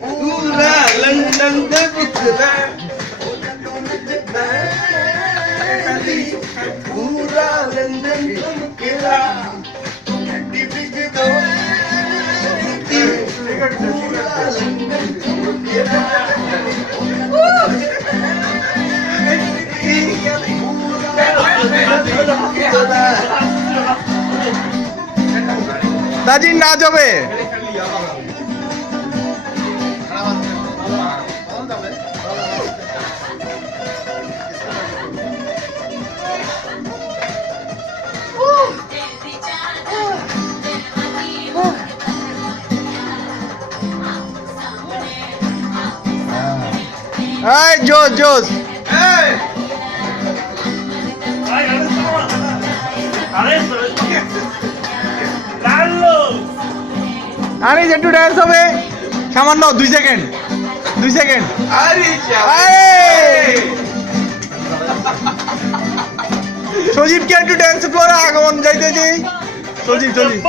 ਪੂਰਾ ਲੰਡਨ ਦੇ ਪੁੱਤਰਾ ਪੂਰਾ ਲੰਡਨ ਮੁਕੇਰਾ ਐਡੀ ਬਿਗ ਦੋ ਪੂਰਾ ਲੰਡਨ ਮੁਕੇਰਾ দাজি না যাবে জোস জোস আরে একটু ডান্স হবে সামান্য 2 সেকেন্ড 2 সেকেন্ড সজীবকে একটু ডান্স করে আগমন যাইতেছি সজীব সজীব